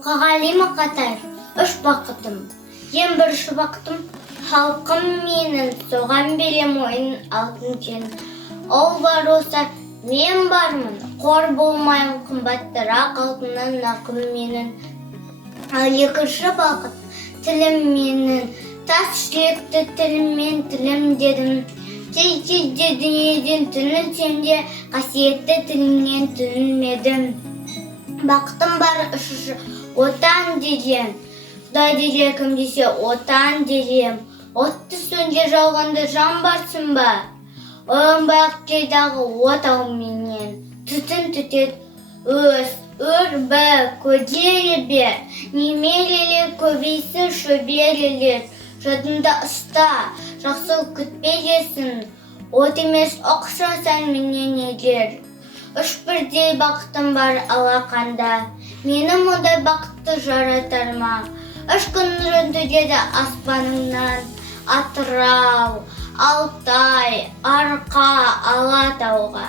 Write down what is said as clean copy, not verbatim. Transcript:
Мұқағали Мақатаев, үш бақытым. Ең бірінші бақытым, халқым менің, соған берем ойын алтын кен. Ол бар болса, мен бармын, қор болмайын қымбаттырақ алтыннан ақым менің. Ал екінші бақыт, тілім менің, тас жүректі тіліммен тілім дедім. Тез-тезде дүниеден түнілсем де, қасиетті тілімнен түнілмедім. Бақытым бар үшінші, отан дедем. Құдай деже кім десе, отан дедем. Отты сөнде жалғанда жан барсың ба? Оянбай ақ жайдағы отау менен. Түтін түтет өз, өрбі, көдері бе. Немерелер көбейсін шөберелер. Жадында ұста, жақсыл күтпе жесін. От емес оқшасан менен егер. Үш бірдей бақытым бар алақанда. Менің мұндай бақытты жаратар ма? Үш күн нұрынды деді аспаныңнан. Атырау, Алтай, Арқа, Алатауға.